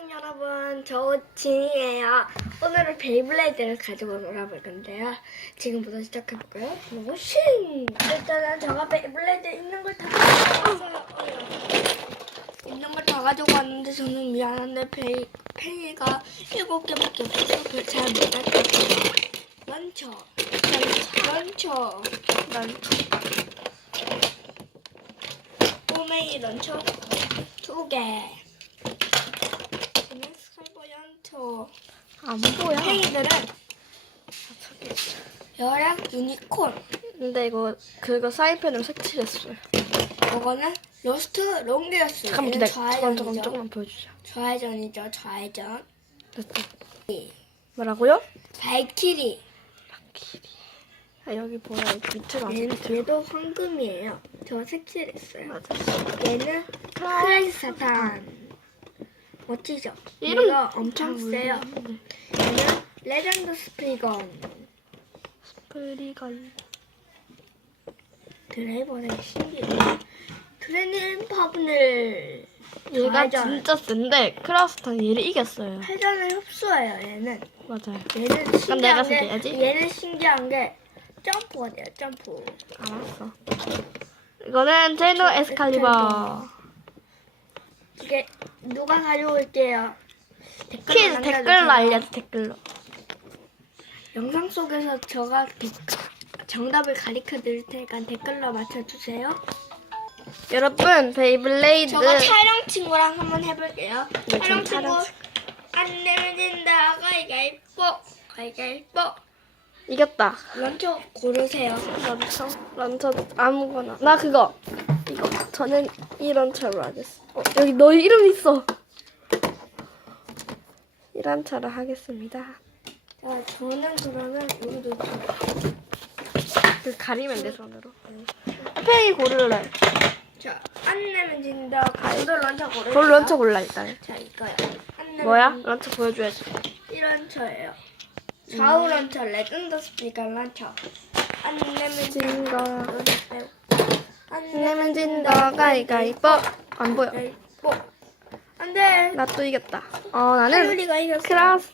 안녕 여러분. 저 진이에요. 오늘은 베이블레이드를 가지고 놀아볼 건데요. 지금부터 시작해볼까요? 모싱! 일단은 제가 베이블레이드 있는 걸 다 가져왔어요. 있는 걸 다 가지고 왔는데 저는 미안한데 베이, 팽이가 일곱 개밖에 없어서 그걸 잘 못할 것 같아요. 런처 런처 런처. 꼬맹이 런처? 두개 스칼버연토 안 보여. 팽이들은 열약 유니콘 근데 이거 그거 사인펜으로 색칠했어요. 이거는 로스트 롱게였어요 잠깐 얘는 기다려. 잠깐 잠깐 조금만 보여주자. 좌회전이죠 좌회전 됐다. 뭐라고요? 발키리 아, 여기 보여. 여기 밑으로 안 얘는 보여. 얘도 황금이에요 저 색칠했어요 맞아. 얘는 크라이스 사탄 멋지죠? 이름 얘가 엄청 잘 세요. 얘는 레전드 스프리건 프리건. 드라이버는 신기해 트레닌 파브늘 얘가 좌회전. 진짜 센데 크라우스탄 얘를 이겼어요. 회전을 흡수해요 얘는 맞아요. 얘는 내가 신기한 게 소개해야지. 얘는 신기한 게 점프가 돼요 점프 알았어. 이거는 제노 에스칼리버. 이게 누가 가져올게요 댓글 퀴즈 댓글로 알려줘 댓글로. 영상 속에서 제가 댓- 정답을 가르쳐 드릴 테니까 댓글로 맞춰주세요 여러분 베이블레이드. 저가 촬영 친구랑 한번 해볼게요 네, 촬영 전 친구 촬영. 안 내면 된다 가위가위뽀 가위가위뽀 이겼다. 런처 고르세요 런처? 런처 아무거나. 나 그거. 이거. 저는 이 런처로 하겠어. 어, 여기 너 이름 있어. 이 런처로 하겠습니다. 자 저는 그러면 여기도 그 가리면 돼 손으로. 팽이 고를래. 자, 안 내면 진다. 가이도 런처 고르세요. 볼 런처 골라 일단. 자. 안 내면 뭐야? 진다. 런처 보여줘야지. 이 런처예요. 좌우 런처, 레전드 스피커 런처. 안 내면 진다. 진거. 안안 내면 진다. 가위가위뽀. 안 보여. 가위바위보. 안 돼. 나 또 이겼다. 어 나는 이겼어. 크라우스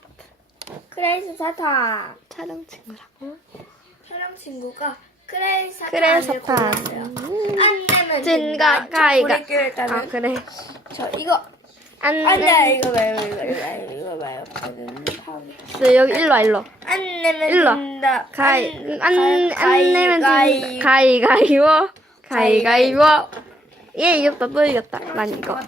크레이스 사탄. 촬영 친구라고. 촬영 친구가 크레이스. 크레이스 사탄. 안 내면 진가. 고를게요, 일단은. 아 그래. 저 이거. 안 안 돼. 내. 이거 봐요. 이거 봐요. 이거 봐요. 네, 여기 일로 와 일로. 안 내면 일로 와. 진다. 가위 안- 안, 내면 가위, 진다. 가위 가위워 가위가위워 얘 이겼다. 또 이겼다. 난 이거.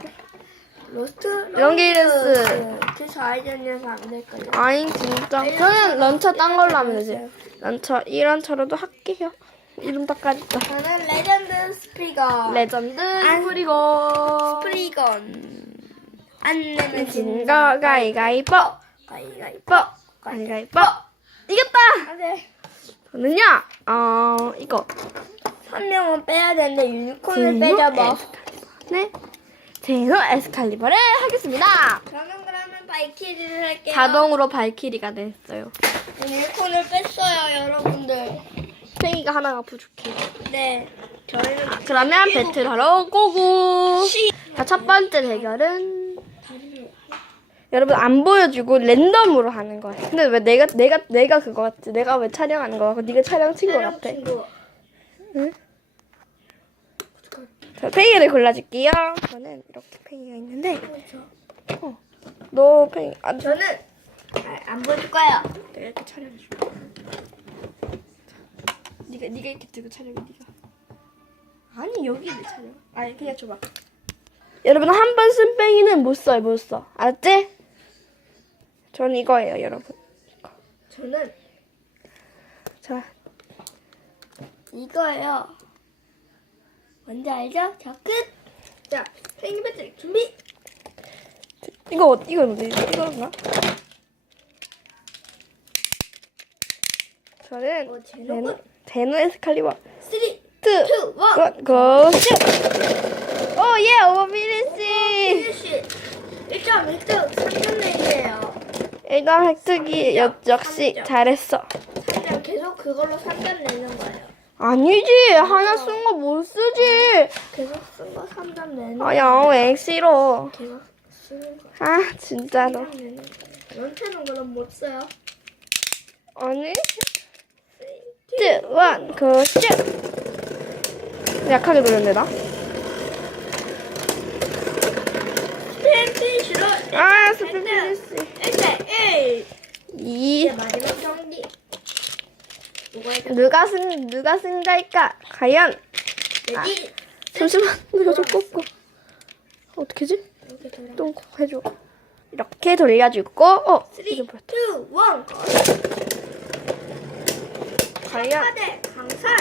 로스트 롱게이르스. 제 좌회전이라서 안 될걸요. 아니 진짜. 저는 런처 딴 걸로 하면 되지. 런처 이 런처로도 할게요. 이름 닦아줬다. 저는 레전드 스프리건. 레전드 안- 스프리고 스프리건. 안 내면 진거 가위가위보. 뽀 가위가위뽀 이겼다! 안 돼. 저는요 어 이거 한 명은 빼야 되는데 유니콘을 빼자 뭐. 네 제노 에스칼리버를 하겠습니다 저는 그러면 바이키리를 할게요. 자동으로 발키리가 됐어요 유니콘을 뺐어요, 여러분들. 팽이가 하나가 부족해 네. 저희는 그러면 배틀하러 고고 시. 자, 첫 번째 대결은 여러분 안 보여주고 랜덤으로 하는 거야. 근데 왜 내가 내가 내가 그거 같지? 내가 왜 촬영하는 거 같고 네가 촬영 촬영 같아. 응? 자, 팽이를 골라줄게요. 저는 이렇게 팽이가 있는데, 어, 너 팽이 안 줘. 저는 아, 안 보여줄 거예요. 내가 이렇게 촬영해줘. 네가 네가 이렇게 들고 촬영해 네가. 아니 여기 내 촬영. 아니 그냥 줘봐. 여러분 한 번 쓴 뺑이는 못 써요 못 써. 알았지? 전 이거예요 여러분. 저는 자 이거예요. 뭔지 알죠? 자, 끝! 자, 팽이 배틀 준비! 이거 어- 이거 어디 이거인가? 저는 어, 제노 제노 군. 제노 에스칼리버 3, 2, 1! 투 원, 고 슛! 오 예 오버피니시! 피니쉬! 1점 1등 3점 내기예요. 일단 획득이 역- 역시 잘했어. 3점 계속 그걸로 3점 내는 거예요. 아니지 하나 쓴 거 못 쓰지. 계속 쓴 거 3점 내는 아야 왜 싫어. 계속 쓰는 거야. 아 진짜로. 원태는 거는 못 써요. 아니. 원, 그, 슛! 약하게 돌렸네, 나. 스피드 싫어. 아, 스피드리스. 1대 1. 2. 이제 마지막 경기. 누가 승, 누가 승자일까? 과연? 레디. 잠시만, 이거 좀 꺾고. 어떻게 지 이렇게 돌아. 또 해줘. 이렇게 돌려주고, 어, 3, 2, 이거 1. 뭐야? 과연? 강산.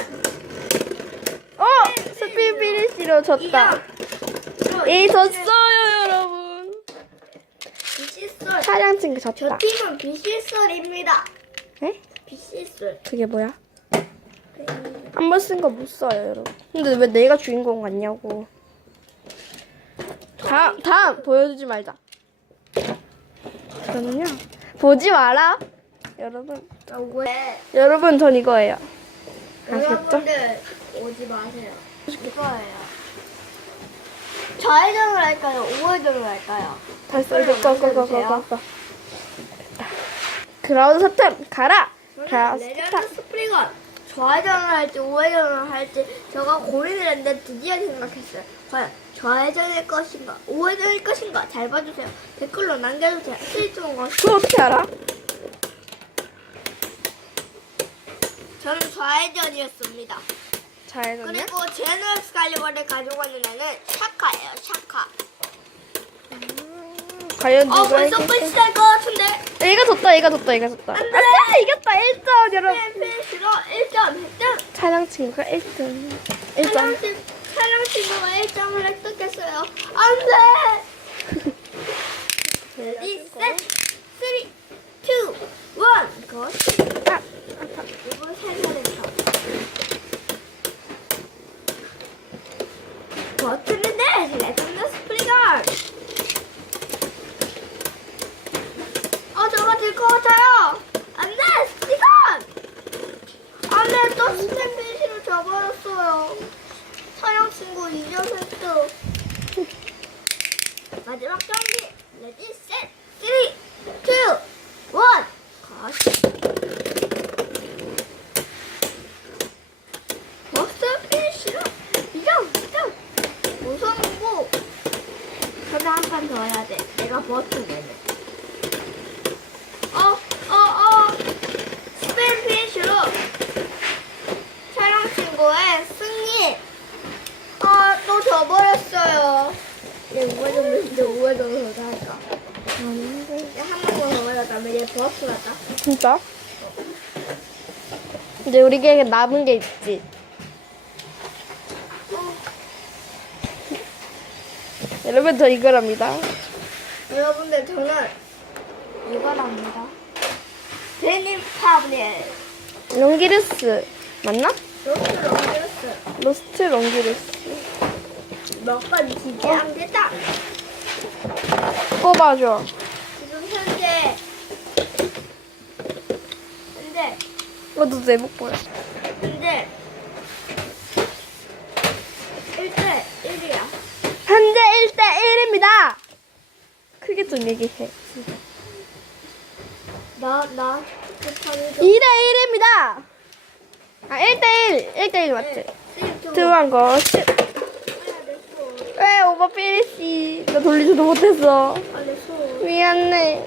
어! 스피드리스로 졌다. 이 졌어요, 여러분. 비시솔. 차량 친구 저 졌다. 팀은 비시솔입니다. 에? 그게 뭐야? 한 번 쓴 거 못 써요, 여러분. 근데 왜 내가 주인공 같냐고. 다음, 다음 보여주지 말자. 저는요 보지 마라. 여러분, 왜? 여러분 전 이거예요. 아셨죠? 여러분들 오지 마세요. 이거예요. 좌회전을 할까요? 우회전을 할까요? 이제 꺼꺼 꺼 꺼 꺼. 됐다. 그라우드 사탕 가라. 레전드 사탕. 스프링은 좌회전을 할지 우회전을 할지 제가 고민을 했는데 드디어 생각했어요. 과연 좌회전일 것인가 우회전일 것인가 잘 봐주세요. 댓글로 남겨주세요. 실종 것. 그거 어떻게 알아? 저는 좌회전이었습니다. 잘했네. 그리고 제너 스칼리버를 가져가는 애는 샤카예요. 샤카. 과연 어 누가 벌써 이길까? 끝이 날것 같은데. 얘가 졌다, 얘가 졌다, 얘가 졌다. 안 돼! 아싸, 이겼다, 1점, 여러분. 펜펜시로 1점 획득. 촬영 친구가 1등. 1점. 촬영 친- 촬영 친구가 1점을 획득했어요. 안 돼! 레디, 셋, 쓰리, 투, 원, 고! 아, 이번 살살했어. 버튼을 내! 레전드 스프링걸! 어, 저거 들것 같아요! 안 돼! 돼! 또 스탬피시로 져버렸어요. 사형 친구 2점 획득. 마지막 경기! 레디, 셋, 쓰리, 투, 원, 고! 버스피쉬로 이점 이점 우선고 저는 한판 더 해야 돼 내가 버튼 내네 어어어 스팸피쉬로 촬영 친구의 승리 아또 져버렸어요 얘 우회전으로 이제 우회전으로 더 할까 얘한 번만 더 해야다면 얘 버스 갔다 진짜? 이제 우리에게 남은 게 있지. 여러분 저 이거랍니다. 여러분들 저는 이거랍니다. 데님 파브리엘 롱기르스 맞나? 로스 롱리스 로스트 롱기르스 몇번 지지 안 됐다. 뽑아줘. 지금 현재 현재 이것도 내복 보여. 현재 1대 1이야. 현재 1대 1입니다. 크게 좀 얘기해. 나나 2대 1입니다. 아 1대 1. 1대 1 맞지? 들어간 거. 씨. 왜 오빠 피리씨. 나 돌리지도 못했어. 소. 미안해.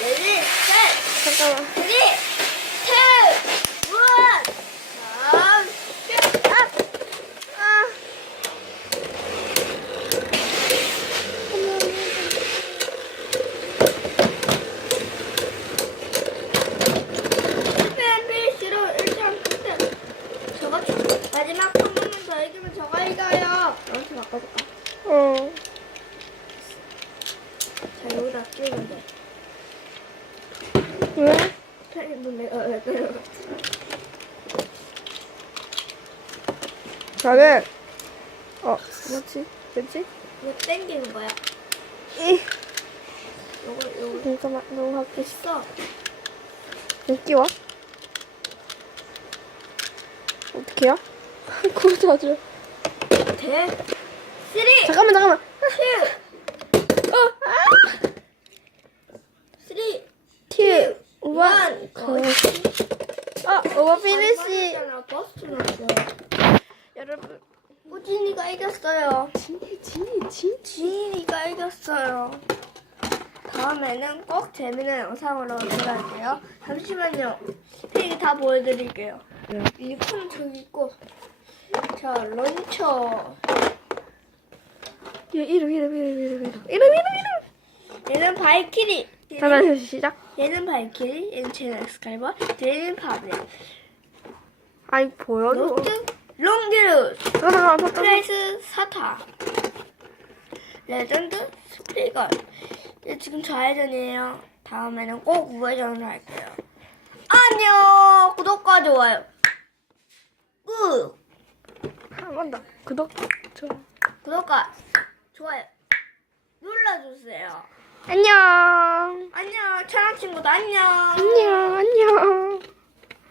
레디 셋. 잠깐만. 쓰리, 투, 원. 자, 슛. 아! 아! 팬페이지로 일단 그때 저거 쳐. 마지막 한 번만 더 이기면 저가 이겨요. 이렇게 바꿔볼까? 어. 자 여기다 끼우면 돼. 왜? 팬이도 내가 왜 그래? 저는 어 뭐지? 뭐지? 이거 땡기는 거야. 이 요거 요거 잠깐만 너무 하기 있어. 웃기와 어떻게요? 그거 자주. 대, 쓰리, 잠깐만 잠깐만. 투, 어. 아. 쓰리, one, 원. go. 어, 오버 피니시. 아, 버스 났어. 여러분, 우진이가 이겼어요. 진이, 진이, 진. 지인이가 이겼어요. 다음에는 꼭 재밌는 영상으로 돌아올게요. 잠시만요. 이게 다 보여드릴게요. 네. 이폰 저기 있고. 자, 런처. 이름, 이름, 이름, 이름, 이름, 이름, 이름, 이름, 이름. 얘는 바이키리. 얘는, 잠깐만 시작. 얘는 바이키리. 얘는 제는 엑스칼버. 얘는 파블. 아이 보여줘. 로트, 잠깐만. 프레이스 사타. 레전드 스피걸. 얘 지금 좌회전이에요. 다음에는 꼭 우회전을 할게요. 안녕. 구독과 좋아요. 꾹. 한번 더. 구독. 좋아. 구독과 좋아요 눌러주세요. 안녕. 안녕. 천안 친구도 안녕. 안녕, 안녕.